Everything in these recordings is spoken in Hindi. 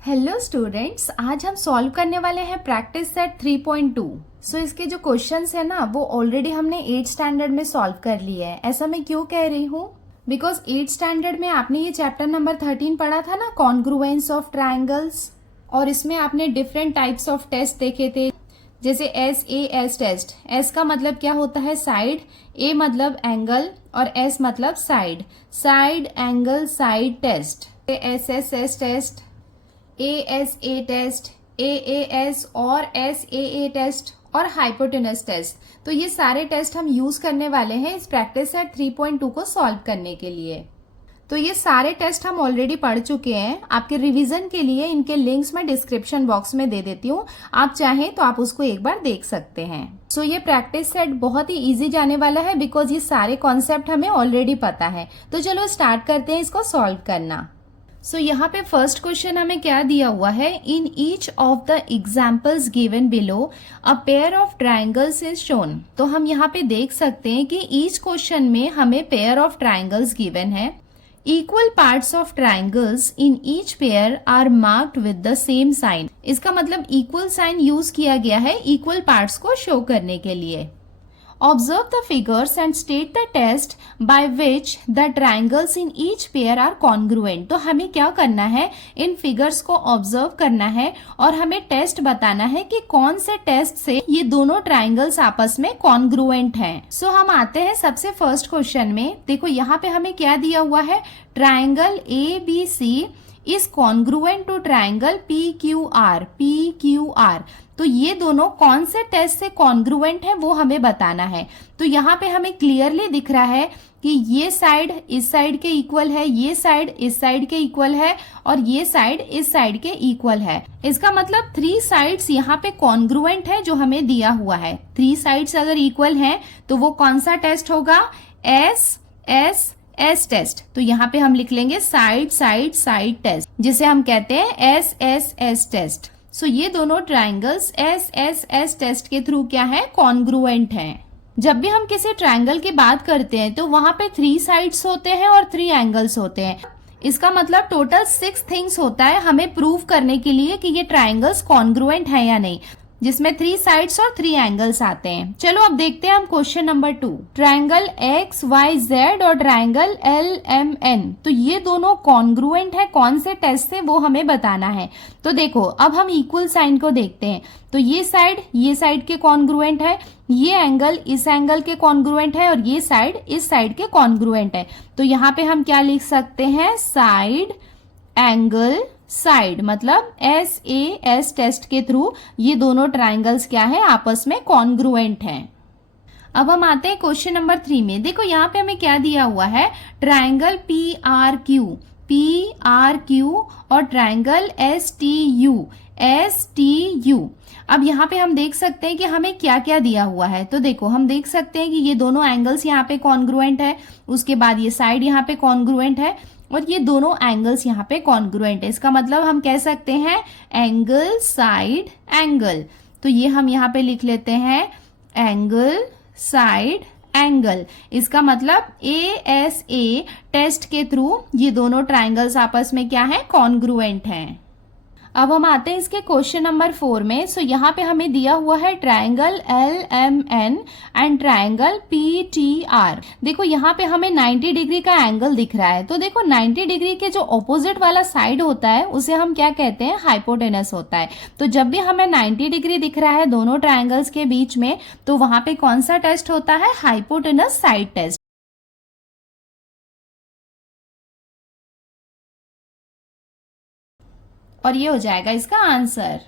हेलो स्टूडेंट्स, आज हम सॉल्व करने वाले हैं प्रैक्टिस सेट 3.2। सो इसके जो क्वेश्चंस है ना वो ऑलरेडी हमने 8th स्टैंडर्ड में सॉल्व कर लिए है। ऐसा मैं क्यों कह रही हूँ? बिकॉज 8th स्टैंडर्ड में आपने ये चैप्टर नंबर 13 पढ़ा था ना, कॉन्ग्रुएंस ऑफ ट्राइंगल्स, और इसमें आपने डिफरेंट टाइप्स ऑफ टेस्ट देखे थे, जैसे SAS टेस्ट। एस का मतलब क्या होता है? साइड। ए मतलब एंगल और एस मतलब side. Side angle side test. SSS test, ASA test, AAS और SAA टेस्ट और हाइपोटेनस टेस्ट। तो ये सारे टेस्ट हम यूज करने वाले हैं इस प्रैक्टिस सेट 3.2 को सॉल्व करने के लिए। तो ये सारे टेस्ट हम ऑलरेडी पढ़ चुके हैं। आपके रिवीजन के लिए इनके लिंक्स मैं डिस्क्रिप्शन बॉक्स में दे देती हूँ, आप चाहें तो आप उसको एक बार देख सकते हैं। सो ये प्रैक्टिस सेट बहुत ही इजी जाने वाला है बिकॉज ये सारे कॉन्सेप्ट हमें ऑलरेडी पता है। तो चलो स्टार्ट करते हैं इसको सॉल्व करना। सो यहाँ पे फर्स्ट क्वेश्चन हमें क्या दिया हुआ है? In each of the examples given below a pair of triangles is shown. तो हम यहाँ पे देख सकते हैं कि ईच क्वेश्चन में हमें पेयर ऑफ ट्राइंगल्स गिवन है। Equal parts of triangles in each pair are marked with the same sign. इसका मतलब इक्वल साइन यूज किया गया है इक्वल पार्ट्स को शो करने के लिए। Observe the figures and state the test by which the triangles in each pair are congruent। तो हमें क्या करना है? इन फिगर्स को ऑब्जर्व करना है और हमें टेस्ट बताना है कि कौन से टेस्ट से ये दोनों ट्राइंगल्स आपस में कॉन्ग्रुएंट हैं। सो हम आते हैं सबसे फर्स्ट क्वेश्चन में। देखो यहाँ पे हमें क्या दिया हुआ है? Triangle ABC is congruent to triangle PQR। PQR तो ये दोनों कौन से टेस्ट से कॉन्ग्रुएंट है वो हमें बताना है। तो यहाँ पे हमें क्लियरली दिख रहा है कि ये साइड इस साइड के इक्वल है, ये साइड इस साइड के इक्वल है और ये साइड इस साइड के इक्वल है। इसका मतलब 3 साइड्स यहाँ पे कॉन्ग्रुएंट है जो हमें दिया हुआ है। 3 साइड्स अगर इक्वल हैं तो वो कौन सा टेस्ट होगा? S test. तो यहाँ पे हम लिख लेंगे साइड साइड साइड टेस्ट, जिसे हम कहते हैं SSS टेस्ट। सो ये दोनों ट्राइंगल्स SSS टेस्ट के थ्रू क्या है? कॉन्ग्रुएंट हैं। जब भी हम किसी ट्राइंगल की बात करते हैं तो वहां पे 3 साइड्स होते हैं और 3 एंगल्स होते हैं। इसका मतलब टोटल 6 थिंग्स होता है हमें प्रूव करने के लिए कि ये ट्राइंगल्स कॉन्ग्रुएंट है या नहीं, जिसमें 3 साइड्स और 3 एंगल्स आते हैं। चलो अब देखते हैं हम क्वेश्चन नंबर 2। ट्राइंगल XYZ और ट्राइंगल LMN, तो ये दोनों कॉन्ग्रुएंट है कौन से टेस्ट से वो हमें बताना है। तो देखो अब हम इक्वल साइन को देखते हैं। तो ये साइड के कॉन्ग्रुएंट है, ये एंगल इस एंगल के कॉन्ग्रुएंट है और ये साइड इस साइड के कॉन्ग्रुएंट है। तो यहाँ पे हम क्या लिख सकते हैं? Side angle side. मतलब SAS टेस्ट के थ्रू ये दोनों ट्राइंगल्स क्या है? आपस में कॉन्ग्रुएंट हैं। अब हम आते हैं क्वेश्चन नंबर 3 में। देखो यहाँ पे हमें क्या दिया हुआ है? ट्राइंगल PRQ और ट्राइंगल STU। अब यहाँ पे हम देख सकते हैं कि हमें क्या क्या दिया हुआ है। तो देखो हम देख सकते हैं कि ये दोनों एंगल्स यहाँ पे कॉन्ग्रुएंट है, उसके बाद ये साइड यहाँ पे कॉन्ग्रुएंट है और ये दोनों एंगल्स यहाँ पे कॉन्ग्रुएंट है। इसका मतलब हम कह सकते हैं एंगल साइड एंगल। तो ये हम यहाँ पे लिख लेते हैं एंगल साइड एंगल। इसका मतलब ASA टेस्ट के थ्रू ये दोनों ट्राइंगल्स आपस में क्या है? कॉन्ग्रुएंट हैं। अब हम आते हैं इसके क्वेश्चन नंबर 4 में। सो यहाँ पे हमें दिया हुआ है triangle LMN and triangle PTR। देखो यहाँ पे हमें 90 डिग्री का एंगल दिख रहा है। तो देखो 90 डिग्री के जो ऑपोजिट वाला साइड होता है उसे हम क्या कहते हैं? हाइपोटेनस होता है। तो जब भी हमें 90 डिग्री दिख रहा है दोनों ट्राइंगल्स के बीच में, तो वहां पे कौन सा टेस्ट होता है? Hypotenuse side test. और ये हो जाएगा इसका आंसर।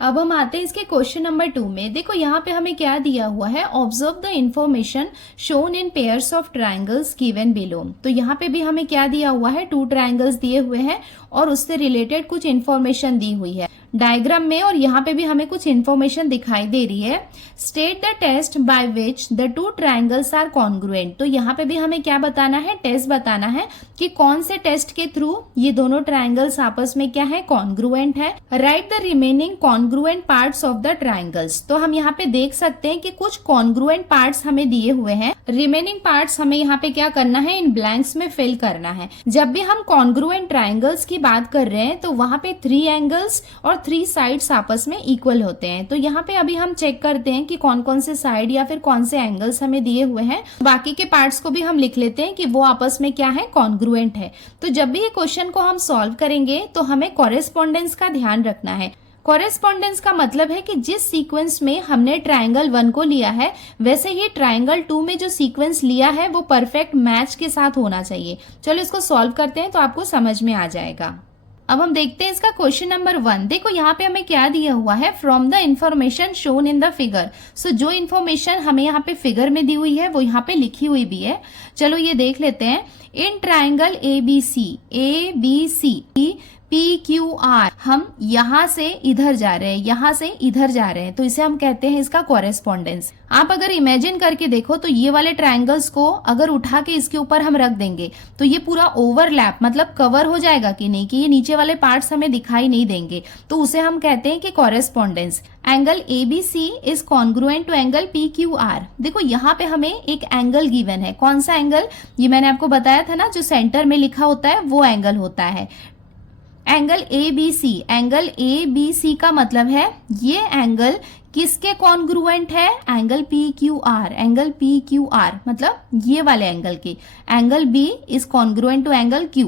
अब हम आते हैं इसके क्वेश्चन नंबर 2 में। देखो यहाँ पे हमें क्या दिया हुआ है? Observe the information shown in pairs of triangles given below. तो यहाँ पे भी हमें क्या दिया हुआ है? 2 ट्राइंगल्स दिए हुए हैं और उससे रिलेटेड कुछ इंफॉर्मेशन दी हुई है। डायग्राम में और यहाँ पे भी हमें कुछ इंफॉर्मेशन दिखाई दे रही है। State the test by which the two triangles are congruent. तो यहाँ पे भी हमें क्या बताना है, टेस्ट बताना है कि कौन से टेस्ट के थ्रू ये दोनों ट्राइंगल्स आपस में क्या है, कॉन्ग्रुएंट है। Right the remaining congruent parts of the triangles. तो हम यहाँ पे देख सकते हैं कि कुछ कॉन्ग्रुएंट पार्ट्स हमें दिए हुए हैं, रिमेनिंग पार्ट्स हमें यहाँ पे क्या करना है, इन ब्लैंक्स में फिल करना है। जब भी हम कॉन्ग्रुएंट ट्राइंगल्स की बात कर रहे हैं तो वहां पे 3 एंगल्स और 3 साइड्स आपस में इक्वल होते हैं। तो यहाँ पे अभी हम चेक करते हैं कि कौन कौन से साइड या फिर कौन से एंगल्स हमें दिए हुए हैं। बाकी के पार्ट्स को भी हम लिख लेते हैं कि वो आपस में क्या है, कॉन्ग्रुएंट है। तो जब भी ये क्वेश्चन को हम सॉल्व करेंगे तो हमें कॉरेस्पॉन्डेंस का ध्यान रखना है। कॉरेस्पॉन्डेंस का मतलब है कि जिस सीक्वेंस में हमने ट्राइंगल 1 को लिया है वैसे ही ट्राइंगल 2 में जो सीक्वेंस लिया है वो परफेक्ट मैच के साथ होना चाहिए। चलो इसको सॉल्व करते हैं तो आपको समझ में आ जाएगा। अब हम देखते हैं इसका क्वेश्चन नंबर 1। देखो यहाँ पे हमें क्या दिया हुआ है, from the information shown in the figure. So जो इन्फॉर्मेशन हमें यहाँ पे फिगर में दी हुई है वो यहाँ पे लिखी हुई भी है। चलो ये देख लेते हैं। इन ट्राइंगल ABC PQR, हम यहाँ से इधर जा रहे हैं, यहाँ से इधर जा रहे हैं, तो इसे हम कहते हैं इसका कॉरेस्पॉन्डेंस। आप अगर इमेजिन करके देखो तो ये वाले ट्राइंगल्स को अगर उठा के इसके ऊपर हम रख देंगे तो ये पूरा ओवरलैप मतलब कवर हो जाएगा कि नहीं, कि ये नीचे वाले पार्ट्स हमें दिखाई नहीं देंगे, तो उसे हम कहते हैं कि correspondence. Angle ABC is congruent to angle PQR। देखो यहाँ पे हमें एक एंगल गिवन है। कौन सा एंगल, ये मैंने आपको बताया था ना, जो सेंटर में लिखा होता है वो एंगल होता है एंगल ABC। एंगल ABC का मतलब है ये एंगल किसके कॉन्ग्रुएंट है, एंगल PQR। एंगल PQR मतलब ये वाले एंगल के। Angle B is congruent to angle Q।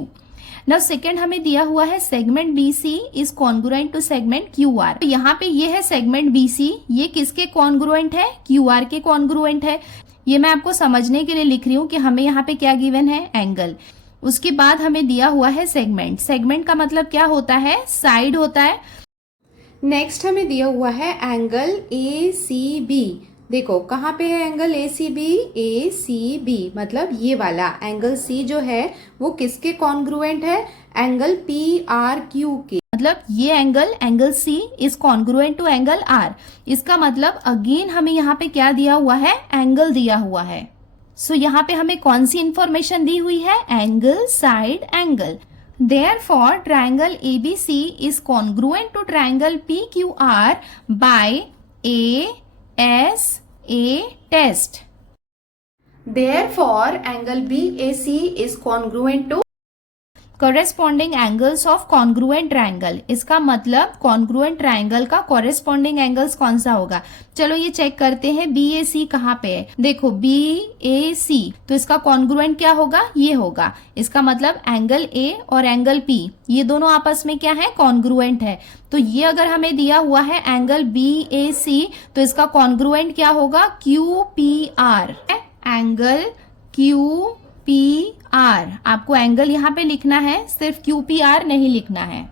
Now second हमें दिया हुआ है segment BC is congruent to segment QR। तो यहाँ पे ये है सेगमेंट BC, ये किसके कॉन्ग्रुएंट है, QR के कॉन्ग्रुएंट है। ये मैं आपको समझने के लिए लिख रही हूँ कि हमें यहाँ पे क्या गिवन है, एंगल। उसके बाद हमें दिया हुआ है सेगमेंट। सेगमेंट का मतलब क्या होता है, साइड होता है। नेक्स्ट हमें दिया हुआ है एंगल ACB। देखो कहाँ पे है एंगल ACB मतलब ये वाला एंगल C जो है वो किसके कॉन्ग्रुएंट है, एंगल PRQ के। मतलब ये angle C is congruent to angle R। इसका मतलब अगेन हमें यहाँ पे क्या दिया हुआ है, एंगल दिया हुआ है। सो यहाँ पे हमें कौन सी इंफॉर्मेशन दी हुई है, angle, side, angle. Therefore, triangle ABC is congruent to triangle PQR by A test. Therefore, angle BAC is congruent to corresponding angles of congruent triangle। इसका मतलब congruent triangle का corresponding angles कौन सा होगा। चलो ये चेक करते हैं BAC कहाँ पे है। देखो BAC तो इसका congruent क्या होगा, ये होगा। इसका मतलब एंगल A और एंगल P ये दोनों आपस में क्या है, congruent है। तो ये अगर हमें दिया हुआ है एंगल BAC तो इसका congruent क्या होगा, QPR। एंगल QPR, आपको एंगल यहाँ पे लिखना है, सिर्फ QPR नहीं लिखना है।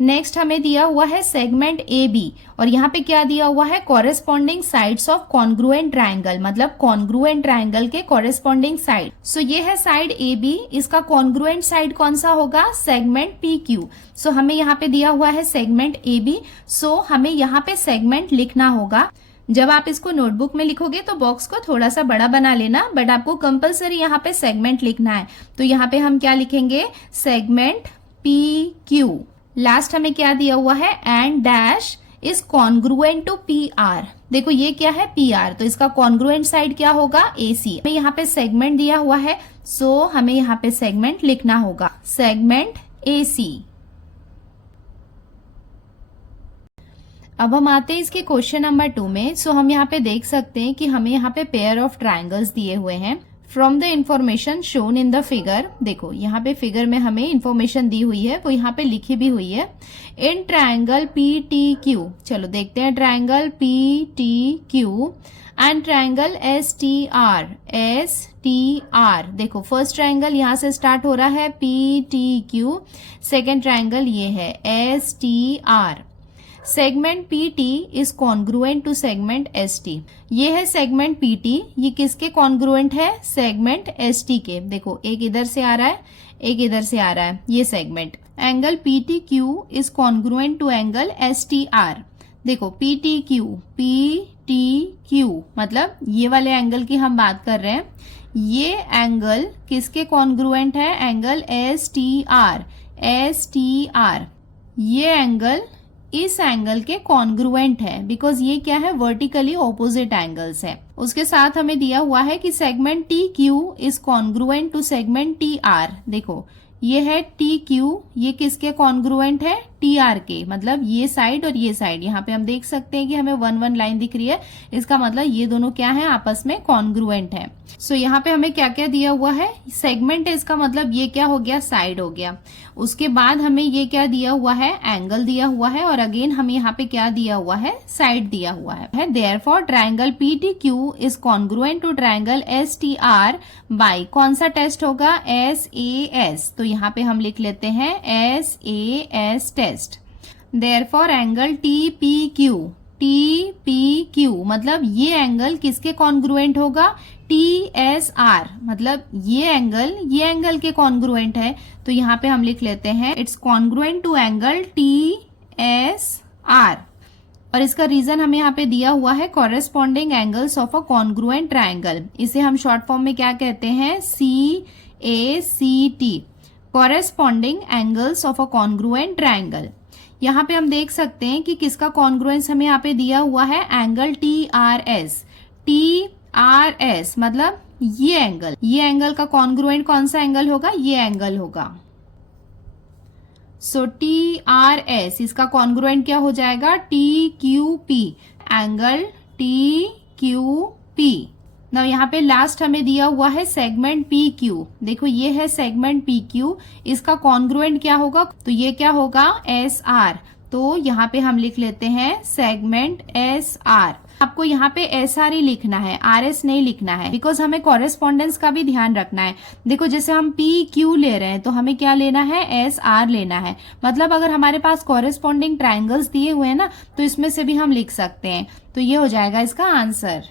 नेक्स्ट हमें दिया हुआ है सेगमेंट AB और यहाँ पे क्या दिया हुआ है, corresponding sides of congruent triangle. मतलब कॉन्ग्रुएंट ट्राइंगल के कॉरेस्पॉन्डिंग साइड। सो ये है साइड AB, इसका कॉन्ग्रुएंट साइड कौन सा होगा, सेगमेंट PQ। सो हमें यहाँ पे दिया हुआ है सेगमेंट AB, सो हमें यहाँ पे सेगमेंट लिखना होगा। जब आप इसको नोटबुक में लिखोगे तो बॉक्स को थोड़ा सा बड़ा बना लेना, बट आपको कंपलसरी यहाँ पे सेगमेंट लिखना है। तो यहाँ पे हम क्या लिखेंगे, सेगमेंट PQ। लास्ट हमें क्या दिया हुआ है, and dash is congruent to PR। देखो ये क्या है, PR, तो इसका कॉन्ग्रुएंट साइड क्या होगा, AC। हमें यहाँ पे सेगमेंट दिया हुआ है, सो हमें यहाँ पे सेगमेंट लिखना होगा, सेगमेंट AC। अब हम आते हैं इसके क्वेश्चन नंबर 2 में। सो हम यहाँ पे देख सकते हैं कि हमें यहाँ पे पेयर ऑफ ट्राइंगल्स दिए हुए हैं from the information shown in the figure. देखो यहाँ पे फिगर में हमें इंफॉर्मेशन दी हुई है, वो यहाँ पे लिखी भी हुई है। इन ट्राइंगल PTQ, चलो देखते हैं triangle PTQ and triangle STR। देखो फर्स्ट ट्राइंगल यहाँ से स्टार्ट हो रहा है PTQ, सेकेंड ट्राइंगल ये है STR। Segment PT is congruent to segment ST। ये है सेगमेंट PT, ये किसके कॉन्ग्रुएंट है, सेगमेंट ST के। देखो एक इधर से आ रहा है, एक इधर से आ रहा है, ये segment. Angle P T Q is congruent to angle S T R. देखो पी टी क्यू मतलब ये वाले एंगल की हम बात कर रहे हैं। ये एंगल किसके कॉन्ग्रुएंट है? Angle S T are. ये एंगल इस एंगल के कॉन्ग्रुएंट है, बिकॉज ये क्या है? वर्टिकली ऑपोजिट एंगल्स है। उसके साथ हमें दिया हुआ है कि segment T Q is congruent to segment T R. देखो ये है टी क्यू, ये किसके कॉन्ग्रुएंट है? टी आर के, मतलब ये साइड और ये साइड। यहाँ पे हम देख सकते हैं कि हमें 1 1 लाइन दिख रही है, इसका मतलब ये दोनों क्या है? आपस में कॉन्ग्रुएंट है। सो यहाँ पे हमें क्या क्या दिया हुआ है? सेगमेंट है, इसका मतलब ये क्या हो गया? साइड हो गया। उसके बाद हमें ये क्या दिया हुआ है? एंगल दिया हुआ है, और अगेन हमें यहाँ पे क्या दिया हुआ है? साइड दिया हुआ है। Therefore triangle PTQ is congruent to triangle STR by कौन सा टेस्ट होगा? एसएएस। तो यहाँ पे हम लिख लेते हैं एसएएस टेस्ट। देयरफॉर एंगल टीपीक्यू मतलब ये एंगल किसके कॉन्ग्रुएंट होगा? टीएसआर, मतलब ये एंगल के कॉन्ग्रुएंट है। तो यहाँ पे हम लिख लेते हैं it's congruent to angle TSR. और इसका रीजन हमें यहाँ पे दिया हुआ है corresponding angles of a congruent triangle. इसे हम शॉर्ट फॉर्म में क्या कहते हैं? CACT, corresponding angles of a congruent triangle. यहाँ पे हम देख सकते हैं कि किसका कॉन्ग्रुएंस हमें यहाँ पे दिया हुआ है? एंगल TRS मतलब ये एंगल का कॉन्ग्रुएंट कौन सा एंगल होगा? ये एंगल होगा। सो TRS इसका कॉन्ग्रुएंट क्या हो जाएगा? TQP, angle TQP। ना यहाँ पे लास्ट हमें दिया हुआ है सेगमेंट PQ। देखो ये है सेगमेंट PQ, इसका कॉन्ग्रुएंट क्या होगा? तो ये क्या होगा? SR। तो यहाँ पे हम लिख लेते हैं सेगमेंट SR। आपको यहाँ पे SR ही लिखना है, RS नहीं लिखना है, बिकॉज हमें कॉरेस्पॉन्डेंस का भी ध्यान रखना है। देखो जैसे हम PQ ले रहे हैं तो हमें क्या लेना है? SR लेना है। मतलब अगर हमारे पास कॉरेस्पॉन्डिंग ट्रायंगल्स दिए हुए हैं ना, तो इसमें से भी हम लिख सकते हैं। तो ये हो जाएगा इसका आंसर।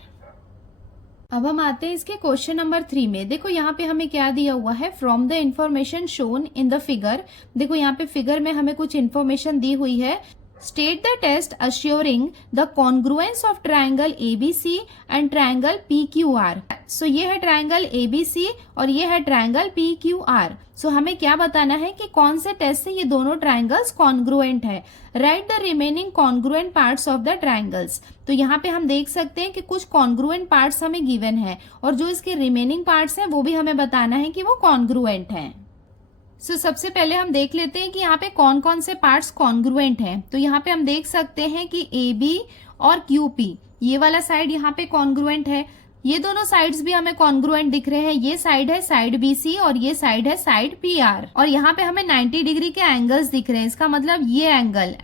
अब हम आते हैं इसके क्वेश्चन नंबर 3 में। देखो यहाँ पे हमें क्या दिया हुआ है? From the information shown in the figure. देखो यहाँ पे फिगर में हमें कुछ इन्फॉर्मेशन दी हुई है। State the test assuring the congruence of triangle ABC and triangle PQR। So ये है ट्रायंगल ABC और ये है ट्रायंगल PQR। सो हमें क्या बताना है कि कौन से टेस्ट से ये दोनों ट्रायंगल्स कॉन्ग्रुएंट है। Right the remaining congruent parts of the triangles. तो यहाँ पे हम देख सकते हैं कि कुछ कॉन्ग्रुएंट पार्ट्स हमें गिवन है, और जो इसके रिमेनिंग पार्ट्स हैं वो भी हमें बताना है कि वो कॉन्ग्रुएंट हैं। सो सबसे पहले हम देख लेते हैं कि यहाँ पे कौन कौन से पार्ट्स कॉन्ग्रुएंट हैं। तो यहाँ पे हम देख सकते हैं कि AB और QP, ये वाला साइड यहाँ पे कॉन्ग्रुएंट है। ये दोनों साइड्स भी हमें कॉन्ग्रुएंट दिख रहे हैं। ये साइड है साइड BC और ये साइड है साइड PR। और यहाँ पे हमें 90 डिग्री के एंगल्स दिख रहे हैं। इसका मतलब ये एंगल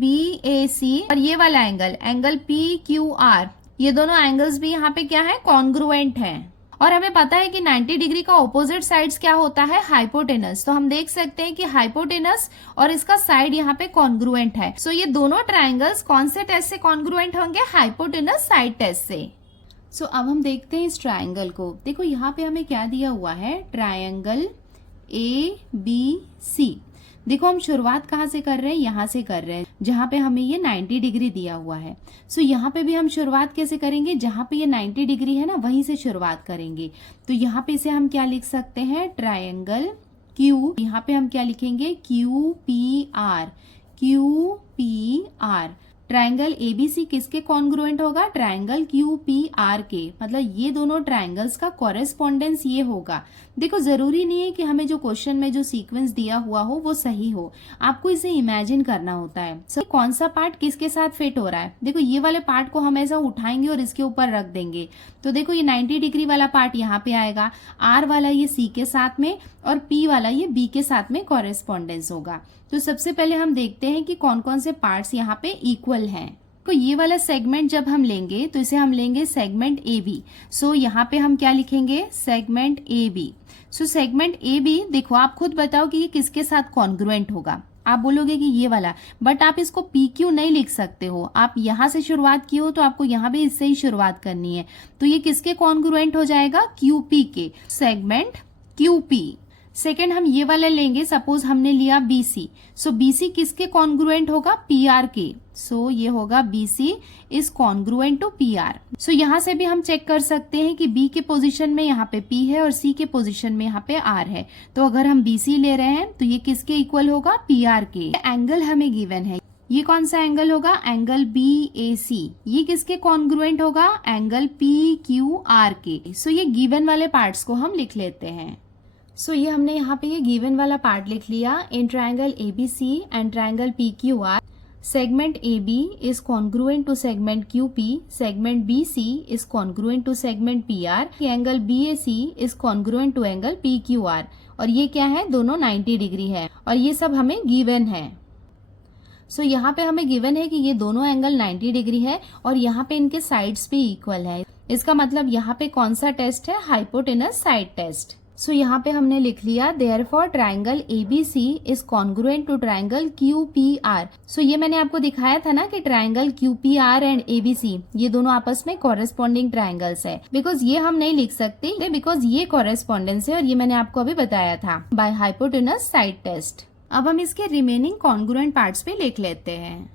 BAC और ये वाला एंगल PQR, ये दोनों एंगल्स भी यहाँ पे क्या है? कॉन्ग्रुएंट है। और हमें पता है कि 90 डिग्री का ऑपोजिट साइड्स क्या होता है? हाइपोटेनस। तो हम देख सकते हैं कि हाइपोटेनस और इसका साइड यहाँ पे कॉन्ग्रुएंट है। सो ये दोनों ट्रायंगल्स कौन से टेस्ट से कॉन्ग्रुएंट होंगे? हाइपोटेनस साइड टेस्ट से। सो अब हम देखते हैं इस ट्रायंगल को। देखो यहाँ पे हमें क्या दिया हुआ है? Triangle ABC। देखो हम शुरुआत कहाँ से कर रहे हैं? यहाँ से कर रहे हैं, जहां पे हमें ये 90 डिग्री दिया हुआ है। सो यहाँ पे भी हम शुरुआत कैसे करेंगे? जहां पे ये 90 डिग्री है ना, वहीं से शुरुआत करेंगे। तो यहाँ पे इसे हम क्या लिख सकते हैं? Triangle Q। यहाँ पे हम क्या लिखेंगे? QPR। ट्रायंगल ABC किसके कॉन्ग्रुएंट होगा? ट्रायंगल QPR के। मतलब ये दोनों ट्रायंगल्स का कॉरेस्पॉन्डेंस ये होगा। देखो जरूरी नहीं है कि हमें जो क्वेश्चन में जो सीक्वेंस दिया हुआ हो वो सही हो, आपको इसे इमेजिन करना होता है। सो कौन सा पार्ट किसके साथ फिट हो रहा है? देखो ये वाले पार्ट को हम ऐसा उठाएंगे और इसके ऊपर रख देंगे। तो देखो ये 90 डिग्री वाला पार्ट यहाँ पे आएगा, R वाला ये C के साथ में और P वाला ये B के साथ में कॉरेस्पॉन्डेंस होगा। तो सबसे पहले हम देखते हैं कि कौन कौन से पार्ट्स यहाँ पे इक्वल हैं। तो ये वाला सेगमेंट जब हम लेंगे तो इसे हम लेंगे सेगमेंट AB। सो यहाँ पे हम क्या लिखेंगे? Segment AB। सो सेगमेंट AB, देखो आप खुद बताओ कि ये किसके साथ कॉन्ग्रुएंट होगा? आप बोलोगे कि ये वाला, बट आप इसको PQ नहीं लिख सकते हो। आप यहाँ से शुरुआत की हो तो आपको यहाँ भी इससे ही शुरुआत करनी है। तो ये किसके कॉन्ग्रुएंट हो जाएगा? QP के। Segment QP। सेकेंड हम ये वाला लेंगे, सपोज हमने लिया BC, सो BC किसके कॉन्ग्रुएंट होगा, PR के, सो ये होगा BC is congruent to PR। So यहाँ से भी हम चेक कर सकते हैं कि B के पोजीशन में यहाँ पे P है और C के पोजीशन में यहाँ पे R है, तो अगर हम BC ले रहे हैं तो ये किसके इक्वल होगा, PR के। एंगल हमें गिवन है, ये कौन सा एंगल होगा, एंगल BAC, ये किसके कॉन्ग्रुएंट होगा, एंगल PQR के। सो ये गिवन वाले पार्ट्स को हम लिख लेते हैं। सो ये हमने यहाँ पे ये गिवन वाला पार्ट लिख लिया। In triangle ABC and triangle PQR, segment AB is congruent to segment QP, segment BC is congruent to segment PR, angle BAC is congruent to angle PQR। और ये क्या है, दोनों 90 डिग्री है और ये सब हमें गिवन है। सो यहाँ पे हमें गिवन है कि ये दोनों एंगल 90 डिग्री है और यहाँ पे इनके साइड्स भी इक्वल है। इसका मतलब यहाँ पे कौन सा टेस्ट है, हाइपोटेनस साइड टेस्ट। सो यहाँ पे हमने लिख लिया therefore triangle ABC is congruent to triangle QPR। So ये मैंने आपको दिखाया था ना कि ट्राइंगल QPR एंड ABC ये दोनों आपस में कॉरेस्पॉन्डिंग ट्राइंगल्स है। बिकॉज ये हम नहीं लिख सकते बिकॉज ये कॉरेस्पॉन्डेंस है और ये मैंने आपको अभी बताया था बाय हाइपोटेनस साइड टेस्ट। अब हम इसके रिमेनिंग कॉन्ग्रुएंट पार्ट्स पे लिख लेते हैं।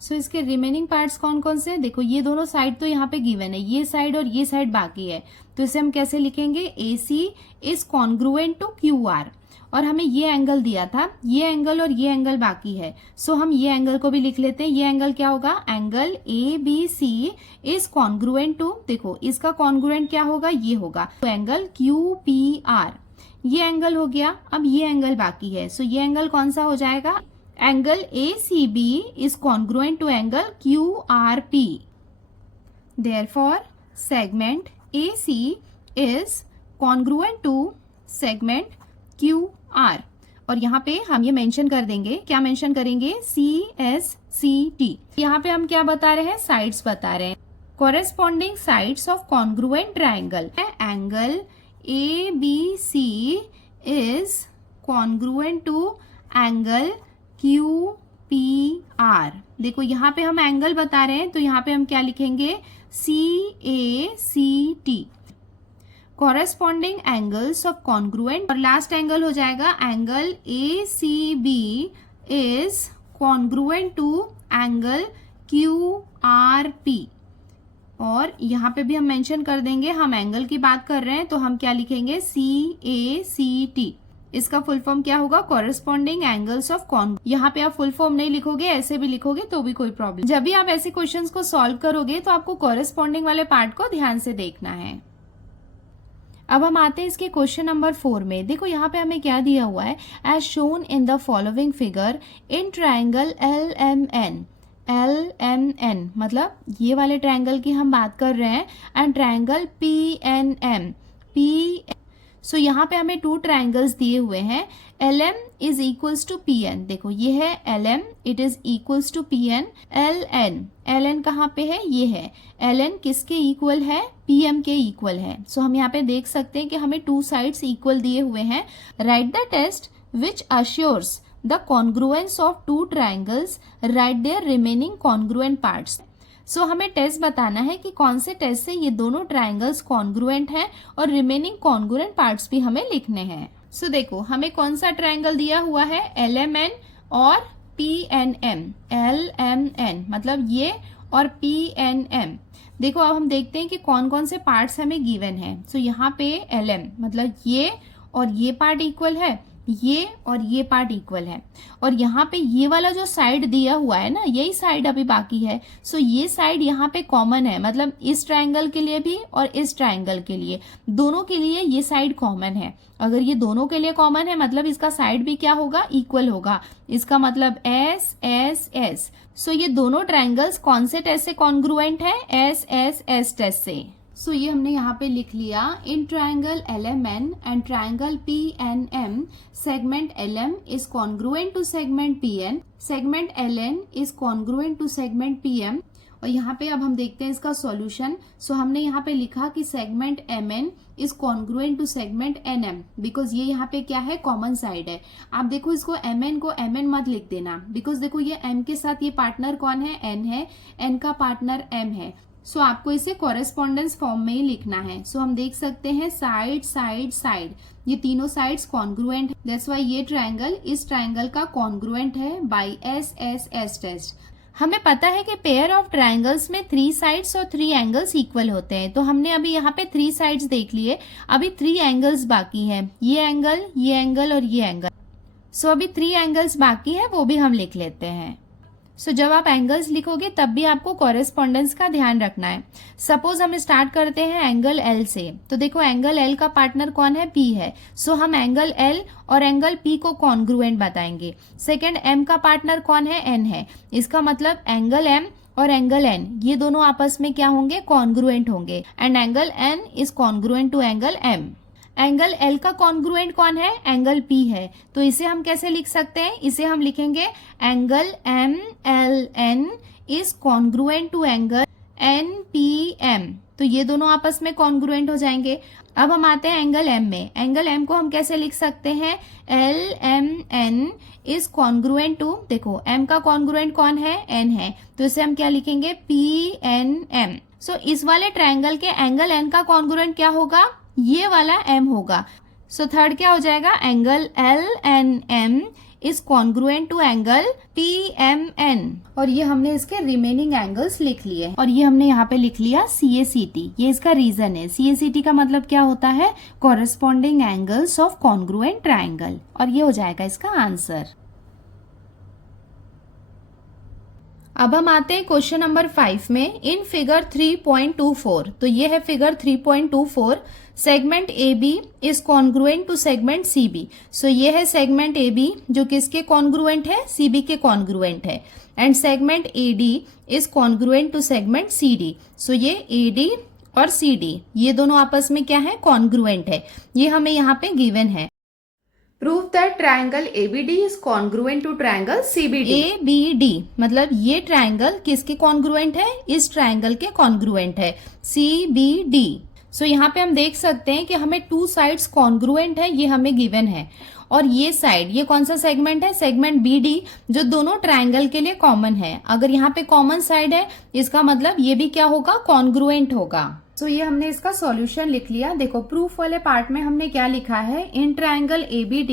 सो इसके रिमेनिंग पार्ट्स कौन कौन से, देखो ये दोनों साइड तो यहाँ पे गिवन है, ये साइड और ये साइड बाकी है, तो इसे हम कैसे लिखेंगे, AC is congruent to QR। और हमें ये एंगल दिया था, ये एंगल और ये एंगल बाकी है, सो हम ये एंगल को भी लिख लेते हैं। ये एंगल क्या होगा, angle ABC is congruent to, देखो इसका कॉन्ग्रुएंट क्या होगा, ये होगा तो एंगल QPR। ये एंगल हो गया, अब ये एंगल बाकी है, सो ये एंगल कौन सा हो जाएगा, angle ACB is congruent to angle QRP। Therefore, segment AC is congruent to segment QR। और यहाँ पे हम ये मेंशन कर देंगे, क्या मेंशन करेंगे, CSCT। यहाँ पे हम क्या बता रहे हैं, साइड्स बता रहे हैं। Corresponding sides of congruent triangle, angle ABC is congruent to angle QPR। देखो यहाँ पे हम एंगल बता रहे हैं तो यहाँ पे हम क्या लिखेंगे, CACT, corresponding angles of congruent. और लास्ट एंगल हो जाएगा angle ACB is congruent to angle QRP। और यहाँ पे भी हम मेंशन कर देंगे, हम एंगल की बात कर रहे हैं तो हम क्या लिखेंगे, CACT। इसका फुल फॉर्म क्या होगा, कॉरेस्पॉन्डिंग एंगल्स ऑफ कॉन। यहाँ पे आप फुल फॉर्म नहीं लिखोगे, ऐसे भी लिखोगे तो भी कोई प्रॉब्लम। जब भी आप ऐसे क्वेश्चंस को सॉल्व करोगे तो आपको कॉरेस्पॉन्डिंग वाले पार्ट को ध्यान से देखना है। अब हम आते हैं इसके क्वेश्चन नंबर 4 में। देखो यहाँ पे हमें क्या दिया हुआ है, as shown in the following figure in triangle LMN मतलब ये वाले ट्राइंगल की हम बात कर रहे हैं, एंड ट्राइंगल PNM। सो यहाँ पे हमें 2 ट्राइंगल्स दिए हुए हैं, LM is equals to PN। देखो ये है LM, it is equals to PN। LN कहाँ पे है, ये है, LN किसके इक्वल है, PM के इक्वल है। सो हम यहाँ पे देख सकते हैं कि हमें 2 साइड्स इक्वल दिए हुए हैं। Write the test which assures the congruence of 2 triangles, write their remaining congruent parts. So हमें टेस्ट बताना है कि कौन से टेस्ट से ये दोनों ट्राइंगल्स कॉन्ग्रुएंट हैं और रिमेनिंग कॉन्ग्रुएंट पार्ट्स भी हमें लिखने हैं। सो देखो हमें कौन सा ट्राइंगल दिया हुआ है, LMN और PNM। LMN मतलब ये और PNM। देखो अब हम देखते हैं कि कौन कौन से पार्ट्स हमें गिवन है। सो यहाँ पे LM मतलब ये और ये पार्ट इक्वल है, ये और ये पार्ट इक्वल है, और यहाँ पे ये वाला जो साइड दिया हुआ है ना, यही साइड अभी बाकी है। सो ये साइड यहाँ पे कॉमन है, मतलब इस ट्राइंगल के लिए भी और इस ट्राइंगल के लिए, दोनों के लिए ये साइड कॉमन है। अगर ये दोनों के लिए कॉमन है मतलब इसका साइड भी क्या होगा, इक्वल होगा। इसका मतलब S S S। सो ये दोनों ट्राइंगल्स कौन से टेस्ट से कॉन्ग्रुएंट है, S S S टेस्ट से। सो ये हमने यहाँ पे लिख लिया, in triangle LMN and triangle PNM, segment LM is congruent to segment PN, segment LN is congruent to segment PM। और यहाँ पे अब हम देखते हैं इसका सॉल्यूशन। सो हमने यहाँ पे लिखा कि segment MN is congruent to segment NM, because ये यहाँ पे क्या है, कॉमन साइड है। आप देखो इसको MN को MN मत लिख देना, बिकॉज देखो ये M के साथ ये पार्टनर कौन है, N है, N का पार्टनर M है, सो आपको इसे कॉरेस्पॉन्डेंस फॉर्म में ही लिखना है। सो हम देख सकते हैं साइड साइड साइड, ये तीनों साइड्स कॉन्ग्रुएंट है, दैट्स व्हाई ये ट्रायंगल इस ट्रायंगल का कॉन्ग्रुएंट है by S S S test. हमें पता है कि पेयर ऑफ ट्रायंगल्स में 3 साइड्स और 3 एंगल्स इक्वल होते हैं, तो हमने अभी यहाँ पे 3 साइड्स देख लिए, अभी 3 एंगल्स बाकी हैं, ये एंगल और ये एंगल। सो अभी 3 एंगल्स बाकी है, वो भी हम लिख लेते हैं। सो जब आप एंगल्स लिखोगे तब भी आपको कॉरेस्पॉन्डेंस का ध्यान रखना है। सपोज हम स्टार्ट करते हैं एंगल एल से, तो देखो एंगल एल का पार्टनर कौन है, पी है। सो हम एंगल एल और एंगल पी को कॉन्ग्रुएंट बताएंगे। सेकेंड, एम का पार्टनर कौन है, एन है। इसका मतलब एंगल एम और एंगल एन ये दोनों आपस में क्या होंगे, कॉन्ग्रुएंट होंगे, and angle N is congruent to angle M. Angle L का कॉन्ग्रुएंट कौन है, एंगल पी है, तो इसे हम कैसे लिख सकते हैं, इसे हम लिखेंगे angle M L N is congruent to angle N P M, तो ये दोनों आपस में कॉन्ग्रुएंट हो जाएंगे। अब हम आते हैं एंगल एम में। एंगल एम को हम कैसे लिख सकते हैं, L M N is congruent to, देखो एम का कॉन्ग्रुएंट कौन है, एन है, तो इसे हम क्या लिखेंगे, पी एन एम। सो इस वाले ट्रायंगल के एंगल एन का कॉन्ग्रुएंट क्या होगा, ये वाला m होगा। सो थर्ड क्या हो जाएगा, angle L N M is congruent to angle P M N, और ये हमने इसके रिमेनिंग एंगल्स लिख लिए, और ये हमने यहाँ पे लिख लिया CACT। ये इसका रीजन है, CACT का मतलब क्या होता है, corresponding angles of congruent triangle, और ये हो जाएगा इसका आंसर। अब हम आते हैं क्वेश्चन नंबर 5 में। इन फिगर 3.24, तो ये है figure 3.24, segment AB is congruent to segment CB। So ये है सेगमेंट AB जो किसके कॉन्ग्रुएंट है, CB के कॉन्ग्रुएंट है, and segment AD is congruent to segment CD। So ये AD और CD ये दोनों आपस में क्या है, कॉन्ग्रुएंट है, ये हमें यहाँ पे गिवन है। Prove that triangle ABD is congruent to triangle CBD। ABD मतलब ये ट्रायंगल किसके कॉन्ग्रुएंट है, इस ट्रायंगल के कॉन्ग्रुएंट है, CBD। सो यहाँ पे हम देख सकते हैं कि हमें 2 साइड्स कॉन्ग्रुएंट है, ये हमें गिवन है, और ये साइड, ये कौन सा सेगमेंट है, सेगमेंट BD, जो दोनों ट्रायंगल के लिए कॉमन है। अगर यहाँ पे कॉमन साइड है, इसका मतलब ये भी क्या होगा, कॉन्ग्रुएंट होगा। सो ये हमने इसका सॉल्यूशन लिख लिया। देखो प्रूफ वाले पार्ट में हमने क्या लिखा है, in triangle ABD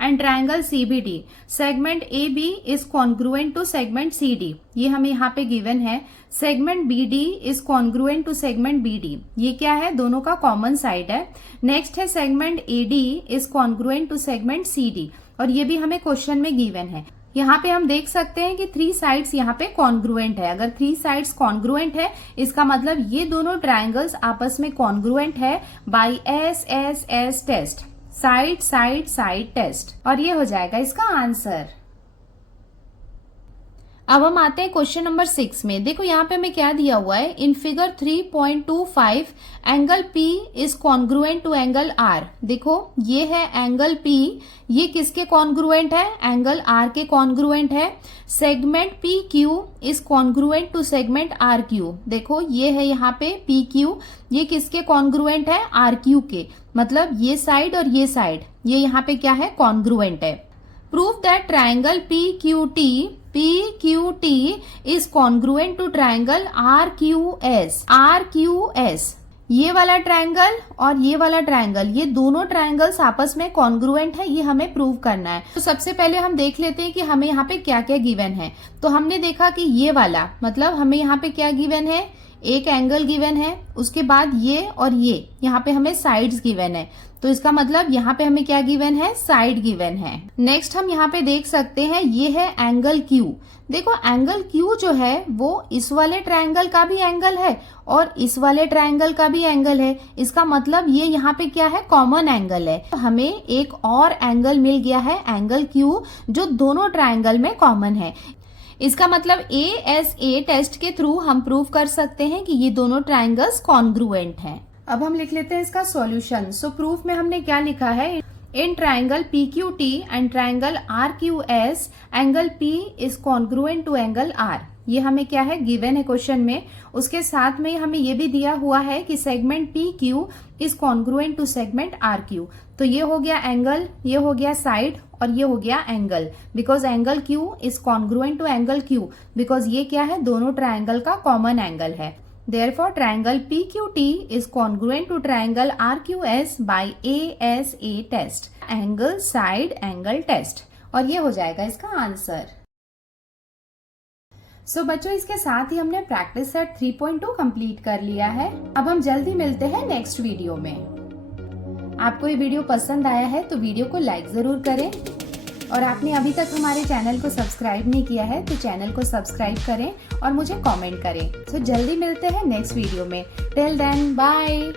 and triangle CBD segment AB is congruent to segment CD, ये हमें यहाँ पे गिवन है। Segment BD is congruent to segment BD, ये क्या है, दोनों का कॉमन साइड है। नेक्स्ट है segment AD is congruent to segment CD, और ये भी हमें क्वेश्चन में गिवन है। यहाँ पे हम देख सकते हैं कि 3 साइड्स यहाँ पे कॉन्ग्रुएंट है। अगर 3 साइड्स कॉन्ग्रुएंट है, इसका मतलब ये दोनों ट्रायंगल्स आपस में कॉन्ग्रुएंट है by SSS test, side side side test, और ये हो जाएगा इसका आंसर। अब हम आते हैं क्वेश्चन नंबर 6 में। देखो यहाँ पे हमें क्या दिया हुआ है, in figure 3.25 angle P is congruent to angle R। देखो ये है एंगल P, ये किसके कॉन्ग्रुएंट है, एंगल R के कॉन्ग्रुएंट है। Segment PQ is congruent to segment RQ। देखो ये है यहाँ पे PQ, ये किसके कॉन्ग्रुएंट है, RQ के, मतलब ये साइड और ये साइड, ये यहाँ पे क्या है, कॉन्ग्रुएंट है। Prove that triangle PQT is congruent to triangle RQS। ये वाला ट्रायंगल और ये वाला ट्रायंगल, ये दोनों ट्रायंगल्स आपस में कॉन्ग्रुएंट है, ये हमें प्रूव करना है। तो सबसे पहले हम देख लेते हैं कि हमें यहाँ पे क्या क्या गिवन है। तो हमने देखा कि ये वाला, मतलब हमें यहाँ पे क्या गिवन है, एक एंगल गिवन है, उसके बाद ये और ये यहाँ पे हमें साइड्स गिवन है, तो इसका मतलब यहाँ पे हमें क्या गिवन है, साइड गिवन है। नेक्स्ट हम यहाँ पे देख सकते हैं, ये है एंगल Q। देखो एंगल Q जो है वो इस वाले ट्रायंगल का भी एंगल है और इस वाले ट्रायंगल का भी एंगल है, इसका मतलब ये यहाँ पे क्या है, कॉमन एंगल है। तो हमें एक और एंगल मिल गया है, एंगल Q, जो दोनों ट्रायंगल में कॉमन है। इसका मतलब ASA टेस्ट के थ्रू हम प्रूव कर सकते हैं कि ये दोनों ट्रायंगल्स कॉन्ग्रुएंट हैं। अब हम लिख लेते हैं इसका सॉल्यूशन। सो प्रूफ में हमने क्या लिखा है, in triangle PQT and triangle RQS angle P is congruent to angle R। ये हमें क्या है, गिवन है क्वेश्चन में। उसके साथ में हमें ये भी दिया हुआ है कि segment PQ is congruent to segment RQ। तो ये हो गया एंगल, ये हो गया साइड, और ये हो गया angle, because angle Q is congruent to angle Q, because ये क्या है, दोनों ट्रायंगल का कॉमन एंगल है। Therefore, triangle PQT is congruent to triangle RQS by ASA test. Angle side angle test. और ये हो जाएगा इसका आंसर। सो बच्चों, इसके साथ ही हमने प्रैक्टिस सेट 3.2 कंप्लीट कर लिया है। अब हम जल्दी मिलते हैं नेक्स्ट वीडियो में। आपको ये वीडियो पसंद आया है तो वीडियो को लाइक जरूर करें, और आपने अभी तक हमारे चैनल को सब्सक्राइब नहीं किया है तो चैनल को सब्सक्राइब करें और मुझे कमेंट करें। तो जल्दी मिलते हैं नेक्स्ट वीडियो में। Till then, bye.